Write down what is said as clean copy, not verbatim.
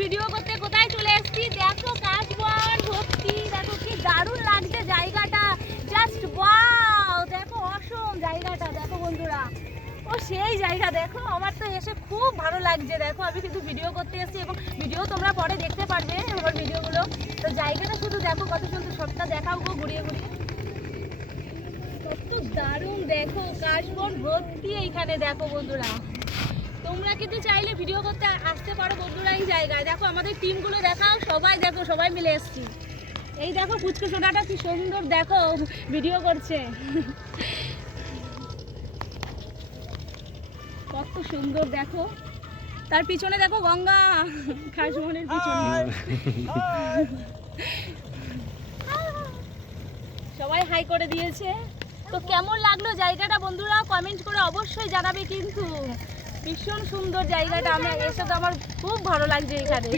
Video করতে কোথায় চলে এসেছি দেখো, কাশবন ভর্তি, দেখো কি দারুণ লাগছে জায়গাটা, জাস্ট ওয়াও, দেখো অসম জায়গাটা, দেখো বন্ধুরা, ও সেই জায়গা, দেখো আমার তো এসে খুব ভালো লাগছে। দেখো আমি কিন্তু ভিডিও করতে এসেছি এবং ভিডিও তোমরা পরে দেখতে পারবে আমার ভিডিওগুলো। তো জায়গাটা শুধু দেখো কত সুন্দর, সবটা দেখাও গো ঘুরিয়ে ঘুরিয়ে, কত দারুণ, দেখো কাশবন ভর্তি এইখানে, দেখো বন্ধুরা তোমরা কিন্তু চাইলে ভিডিও করতে আসতে পারো বন্ধুরা এই জায়গায়। দেখো আমাদের টিমগুলো দেখাও, সবাই দেখো সবাই মিলে এসেছি। এই দেখো পুচকু সোনাটা কি সুন্দর, দেখো ভিডিও করছে, কত সুন্দর, দেখো তার পিছনে দেখো গঙ্গা, কাশবনের পিছনে সবাই হাই করে দিয়েছে। তো কেমন লাগলো জায়গাটা বন্ধুরা কমেন্ট করে অবশ্যই জানাবে কিন্তু, ভীষণ সুন্দর জায়গাটা, আমি এসে তো আমার খুব ভালো লাগছে এখানে।